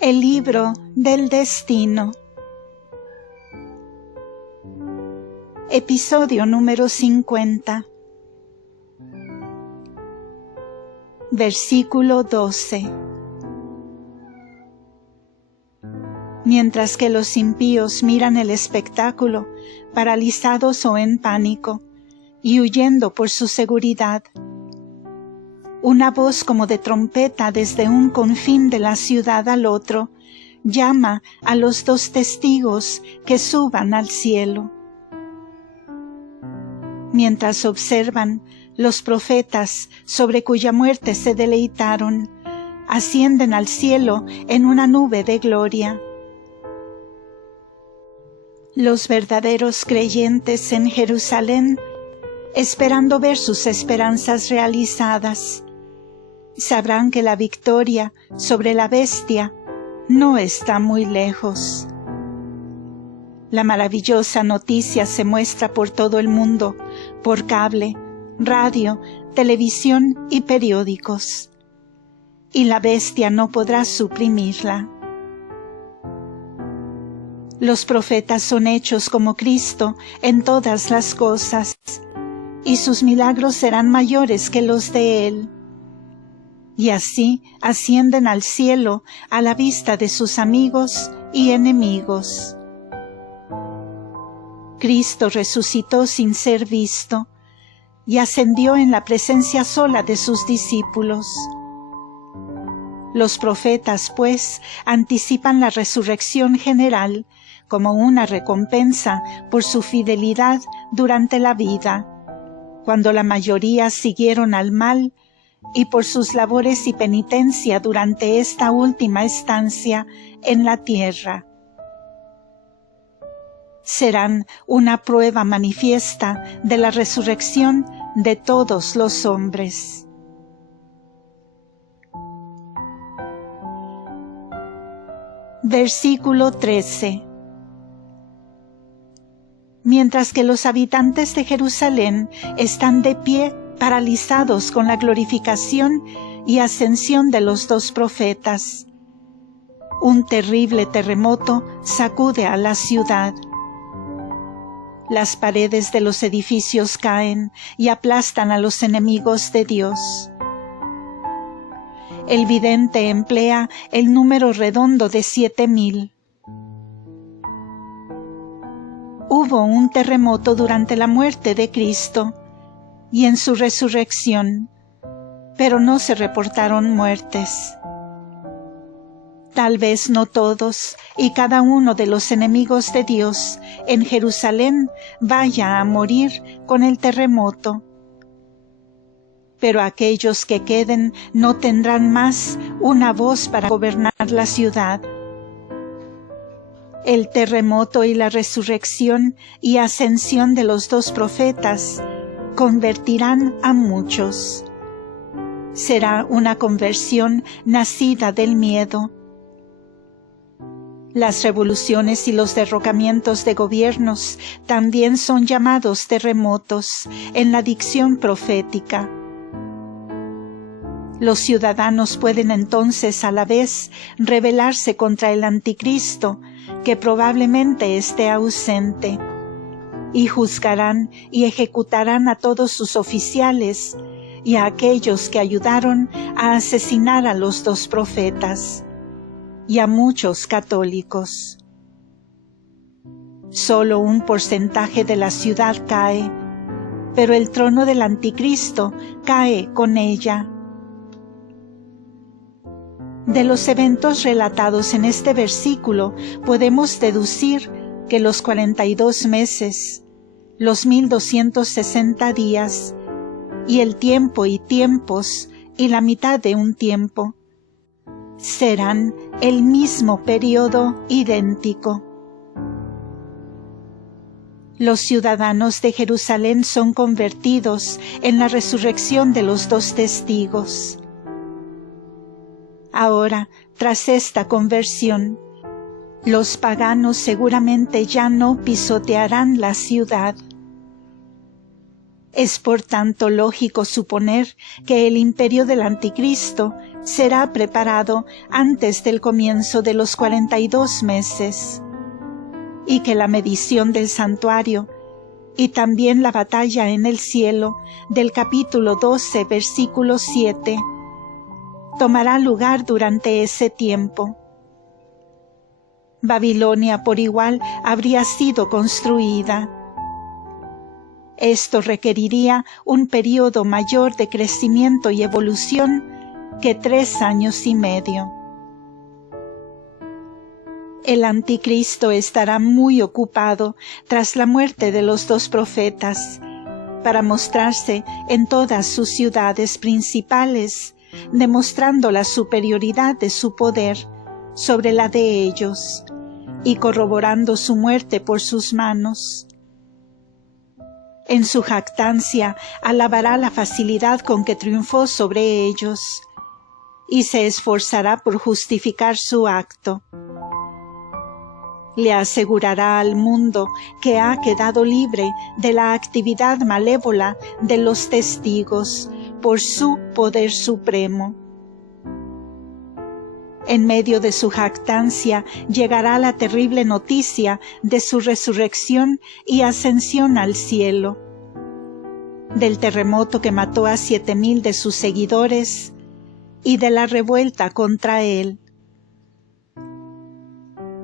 El libro del destino. Episodio número 50. Versículo 12. Mientras que los impíos miran el espectáculo, paralizados o en pánico, y huyendo por su seguridad, una voz como de trompeta desde un confín de la ciudad al otro llama a los dos testigos que suban al cielo. Mientras observan, los profetas sobre cuya muerte se deleitaron, ascienden al cielo en una nube de gloria. Los verdaderos creyentes en Jerusalén, esperando ver sus esperanzas realizadas, sabrán que la victoria sobre la bestia no está muy lejos. La maravillosa noticia se muestra por todo el mundo, por cable, radio, televisión y periódicos, y la bestia no podrá suprimirla. Los profetas son hechos como Cristo en todas las cosas, y sus milagros serán mayores que los de Él. Y así ascienden al cielo a la vista de sus amigos y enemigos. Cristo resucitó sin ser visto y ascendió en la presencia sola de sus discípulos. Los profetas, pues, anticipan la resurrección general como una recompensa por su fidelidad durante la vida, cuando la mayoría siguieron al mal, y por sus labores y penitencia durante esta última estancia en la tierra. Serán una prueba manifiesta de la resurrección de todos los hombres. Versículo 13. Mientras que los habitantes de Jerusalén están de pie, paralizados con la glorificación y ascensión de los dos profetas, un terrible terremoto sacude a la ciudad. Las paredes de los edificios caen y aplastan a los enemigos de Dios. El vidente emplea el número redondo de 7,000. Hubo un terremoto durante la muerte de Cristo y en su resurrección, pero no se reportaron muertes. Tal vez no todos y cada uno de los enemigos de Dios en Jerusalén vaya a morir con el terremoto, pero aquellos que queden no tendrán más una voz para gobernar la ciudad. El terremoto y la resurrección y ascensión de los dos profetas convertirán a muchos. Será una conversión nacida del miedo. Las revoluciones y los derrocamientos de gobiernos también son llamados terremotos en la dicción profética. Los ciudadanos pueden entonces a la vez rebelarse contra el anticristo, que probablemente esté ausente, y juzgarán y ejecutarán a todos sus oficiales y a aquellos que ayudaron a asesinar a los dos profetas, y a muchos católicos. Solo un porcentaje de la ciudad cae, pero el trono del anticristo cae con ella. De los eventos relatados en este versículo podemos deducir que los 42 meses, los 1260 días, y el tiempo y tiempos y la mitad de un tiempo serán el mismo periodo idéntico. Los ciudadanos de Jerusalén son convertidos en la resurrección de los dos testigos. Ahora, tras esta conversión, los paganos seguramente ya no pisotearán la ciudad. Es por tanto lógico suponer que el imperio del Anticristo será preparado antes del comienzo de los 42 meses, y que la medición del santuario y también la batalla en el cielo del capítulo 12, versículo 7, tomará lugar durante ese tiempo. Babilonia por igual habría sido construida. Esto requeriría un periodo mayor de crecimiento y evolución que 3 años y medio. El Anticristo estará muy ocupado tras la muerte de los 2 profetas para mostrarse en todas sus ciudades principales, demostrando la superioridad de su poder sobre la de ellos y corroborando su muerte por sus manos. En su jactancia alabará la facilidad con que triunfó sobre ellos y se esforzará por justificar su acto. Le asegurará al mundo que ha quedado libre de la actividad malévola de los testigos por su poder supremo. En medio de su jactancia llegará la terrible noticia de su resurrección y ascensión al cielo, del terremoto que mató a 7,000 de sus seguidores y de la revuelta contra él.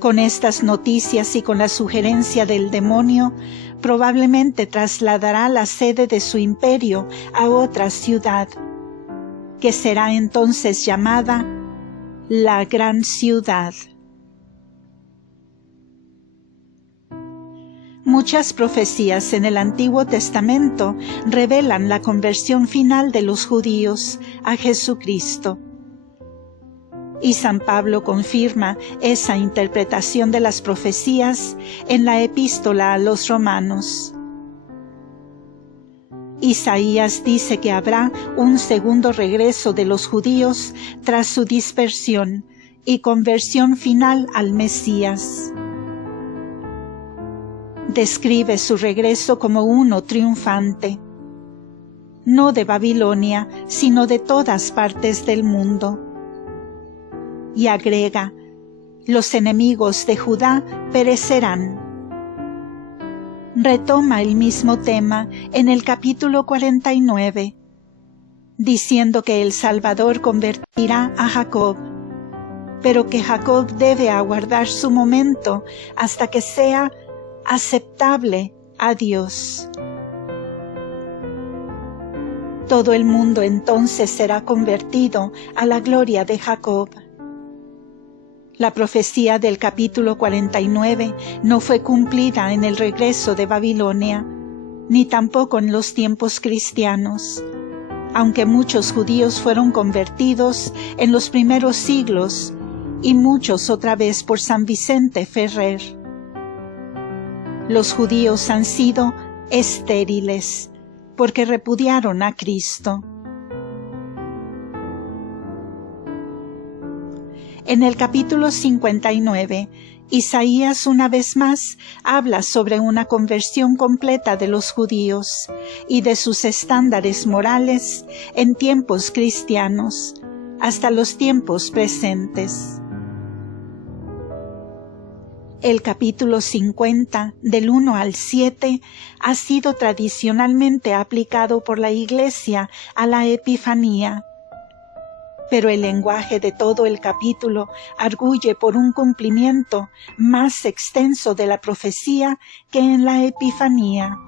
Con estas noticias y con la sugerencia del demonio, probablemente trasladará la sede de su imperio a otra ciudad, que será entonces llamada la Gran Ciudad. Muchas profecías en el Antiguo Testamento revelan la conversión final de los judíos a Jesucristo. Y San Pablo confirma esa interpretación de las profecías en la epístola a los Romanos. Isaías dice que habrá un segundo regreso de los judíos tras su dispersión y conversión final al Mesías. Describe su regreso como uno triunfante, no de Babilonia, sino de todas partes del mundo. Y agrega, los enemigos de Judá perecerán. Retoma el mismo tema en el capítulo 49, diciendo que el Salvador convertirá a Jacob, pero que Jacob debe aguardar su momento hasta que sea aceptable a Dios. Todo el mundo entonces será convertido a la gloria de Jacob. La profecía del capítulo 49 no fue cumplida en el regreso de Babilonia, ni tampoco en los tiempos cristianos, aunque muchos judíos fueron convertidos en los primeros siglos y muchos otra vez por San Vicente Ferrer. Los judíos han sido estériles porque repudiaron a Cristo. En el capítulo 59, Isaías una vez más habla sobre una conversión completa de los judíos y de sus estándares morales en tiempos cristianos, hasta los tiempos presentes. El capítulo 50, del 1 al 7, ha sido tradicionalmente aplicado por la Iglesia a la Epifanía, pero el lenguaje de todo el capítulo arguye por un cumplimiento más extenso de la profecía que en la Epifanía.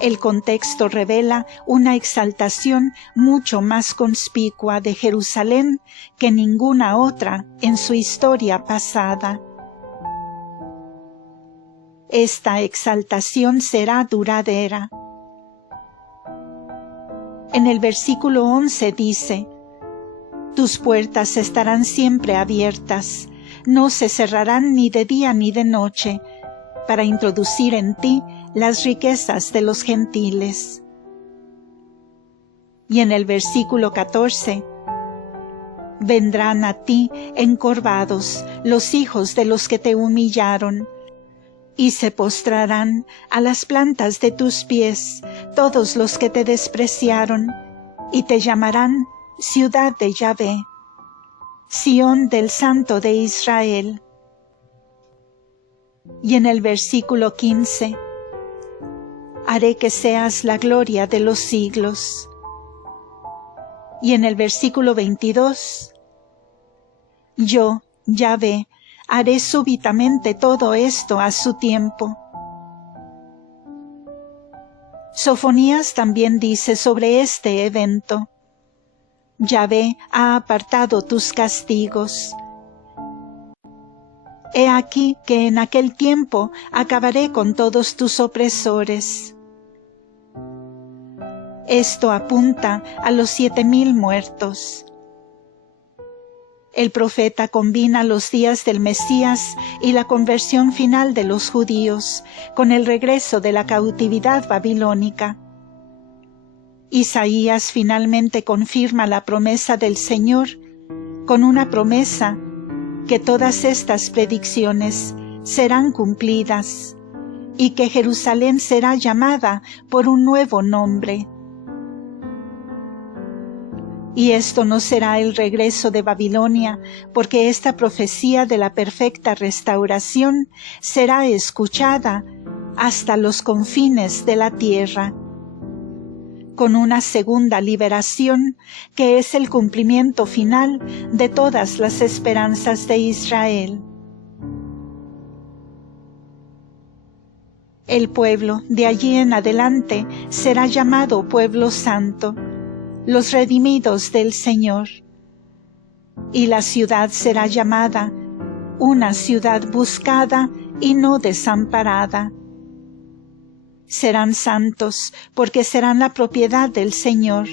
El contexto revela una exaltación mucho más conspicua de Jerusalén que ninguna otra en su historia pasada. Esta exaltación será duradera. En el versículo 11 dice, «Tus puertas estarán siempre abiertas, no se cerrarán ni de día ni de noche, para introducir en ti las riquezas de los gentiles». Y en el versículo 14, «Vendrán a ti encorvados los hijos de los que te humillaron, y se postrarán a las plantas de tus pies todos los que te despreciaron, y te llamarán ciudad de Yahvé, Sión del Santo de Israel. Y en el versículo 15, haré que seas la gloria de los siglos. Y en el versículo 22, yo, Yahvé, haré súbitamente todo esto a su tiempo. Sofonías también dice sobre este evento: Yahvé ha apartado tus castigos. He aquí que en aquel tiempo acabaré con todos tus opresores. Esto apunta a los 7,000 muertos. El profeta combina los días del Mesías y la conversión final de los judíos con el regreso de la cautividad babilónica. Isaías finalmente confirma la promesa del Señor con una promesa que todas estas predicciones serán cumplidas y que Jerusalén será llamada por un nuevo nombre. Y esto no será el regreso de Babilonia, porque esta profecía de la perfecta restauración será escuchada hasta los confines de la tierra, con una segunda liberación que es el cumplimiento final de todas las esperanzas de Israel. El pueblo de allí en adelante será llamado pueblo santo, los redimidos del Señor, y la ciudad será llamada una ciudad buscada y no desamparada. Serán santos porque serán la propiedad del Señor.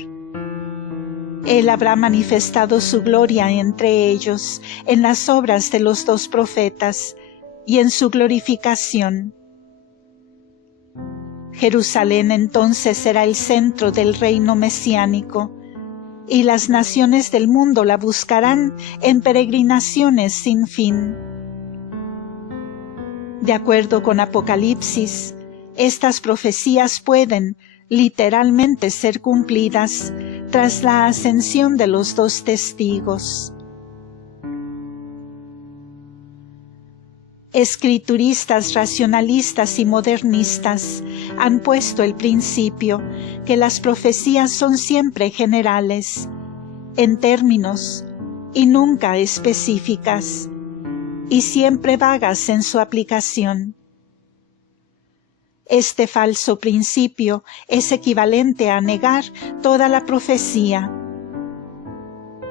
Él habrá manifestado su gloria entre ellos en las obras de los 2 profetas y en su glorificación. Jerusalén entonces será el centro del reino mesiánico, y las naciones del mundo la buscarán en peregrinaciones sin fin. De acuerdo con Apocalipsis, estas profecías pueden literalmente ser cumplidas tras la ascensión de los 2 testigos. Escrituristas, racionalistas y modernistas han puesto el principio que las profecías son siempre generales, en términos y nunca específicas, y siempre vagas en su aplicación. Este falso principio es equivalente a negar toda la profecía.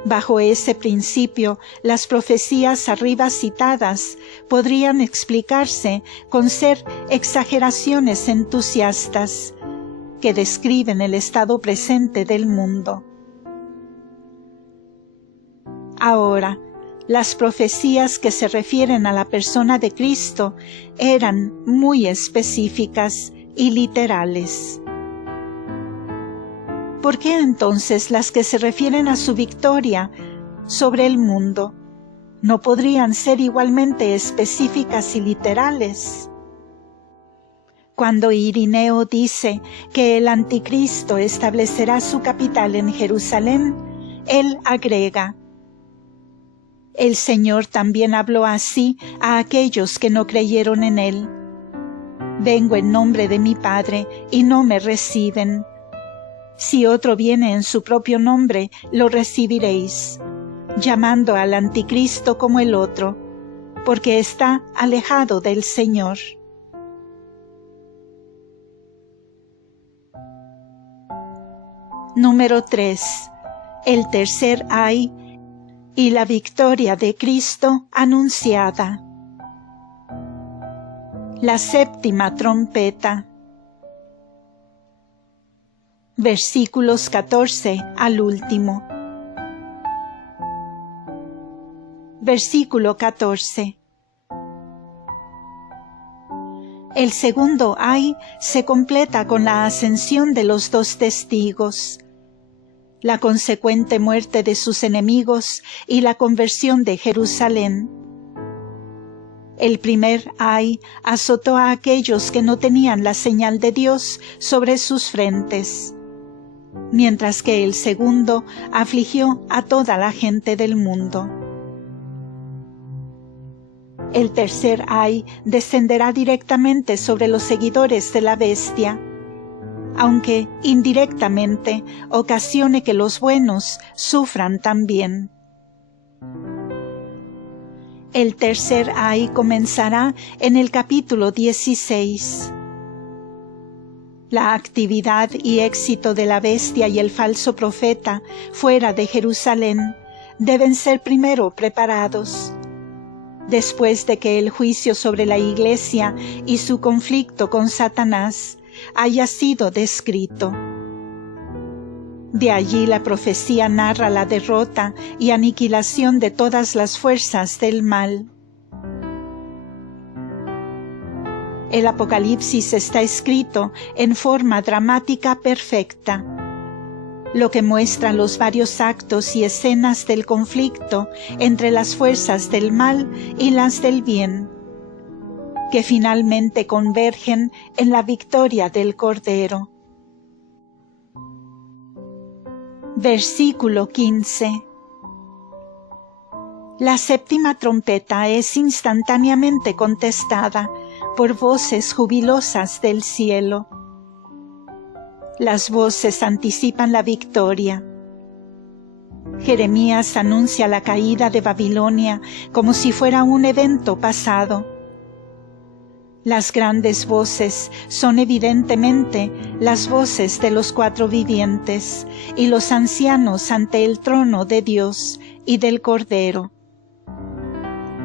Bajo ese principio, las profecías arriba citadas podrían explicarse con ser exageraciones entusiastas que describen el estado presente del mundo. Ahora, las profecías que se refieren a la persona de Cristo eran muy específicas y literales. ¿Por qué entonces las que se refieren a su victoria sobre el mundo no podrían ser igualmente específicas y literales? Cuando Irineo dice que el anticristo establecerá su capital en Jerusalén, él agrega: el Señor también habló así a aquellos que no creyeron en él. Vengo en nombre de mi Padre y no me reciben. Si otro viene en su propio nombre, lo recibiréis, llamando al anticristo como el otro, porque está alejado del Señor. Número 3. El tercer ay y la victoria de Cristo anunciada. La séptima trompeta. Versículos 14 al último. Versículo 14. El segundo ay se completa con la ascensión de los 2 testigos, la consecuente muerte de sus enemigos y la conversión de Jerusalén. El primer ay azotó a aquellos que no tenían la señal de Dios sobre sus frentes, mientras que el segundo afligió a toda la gente del mundo. El tercer ay descenderá directamente sobre los seguidores de la bestia, aunque indirectamente ocasione que los buenos sufran también. El tercer ay comenzará en el capítulo 16. La actividad y éxito de la bestia y el falso profeta fuera de Jerusalén deben ser primero preparados. Después de que el juicio sobre la Iglesia y su conflicto con Satanás haya sido descrito. De allí la profecía narra la derrota y aniquilación de todas las fuerzas del mal. El Apocalipsis está escrito en forma dramática perfecta, lo que muestra los varios actos y escenas del conflicto entre las fuerzas del mal y las del bien, que finalmente convergen en la victoria del Cordero. Versículo 15. La séptima trompeta es instantáneamente contestada por voces jubilosas del cielo. Las voces anticipan la victoria. Jeremías anuncia la caída de Babilonia como si fuera un evento pasado. Las grandes voces son evidentemente las voces de los cuatro vivientes y los ancianos ante el trono de Dios y del Cordero.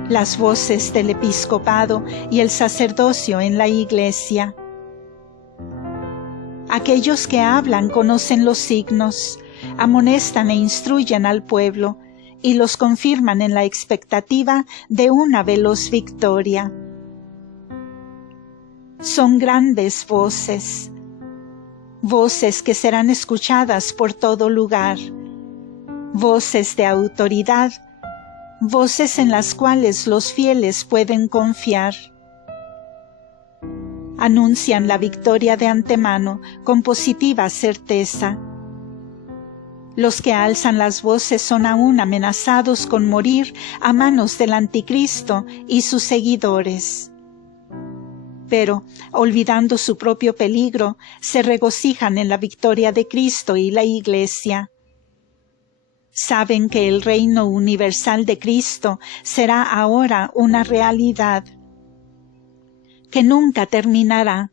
Las voces del episcopado y el sacerdocio en la Iglesia. Aquellos que hablan conocen los signos, amonestan e instruyen al pueblo y los confirman en la expectativa de una veloz victoria. Son grandes voces, voces que serán escuchadas por todo lugar, voces de autoridad, voces en las cuales los fieles pueden confiar. Anuncian la victoria de antemano con positiva certeza. Los que alzan las voces son aún amenazados con morir a manos del anticristo y sus seguidores. Pero, olvidando su propio peligro, se regocijan en la victoria de Cristo y la Iglesia. Saben que el reino universal de Cristo será ahora una realidad, que nunca terminará,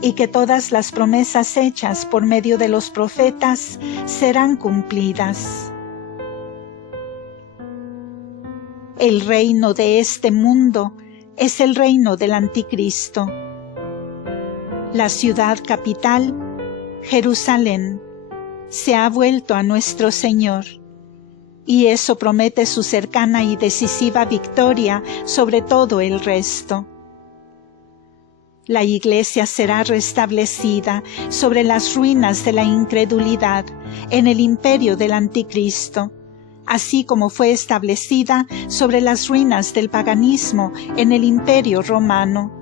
y que todas las promesas hechas por medio de los profetas serán cumplidas. El reino de este mundo es el reino del anticristo. La ciudad capital, Jerusalén, se ha vuelto a nuestro Señor, y eso promete su cercana y decisiva victoria sobre todo el resto. La Iglesia será restablecida sobre las ruinas de la incredulidad en el imperio del anticristo, así como fue establecida sobre las ruinas del paganismo en el imperio romano.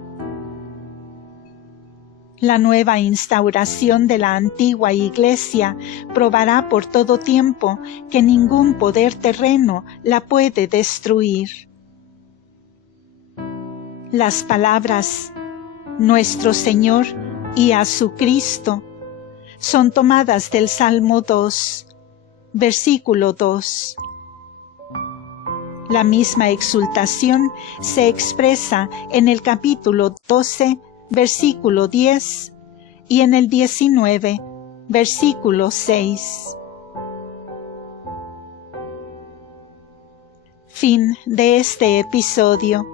La nueva instauración de la antigua Iglesia probará por todo tiempo que ningún poder terreno la puede destruir. Las palabras nuestro Señor y a su Cristo son tomadas del Salmo 2, versículo 2. La misma exultación se expresa en el capítulo 12, versículo 10 y en el 19, versículo 6. Fin de este episodio.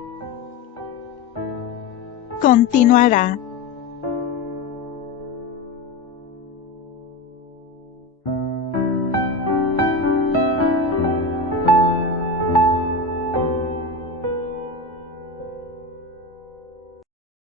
Continuará.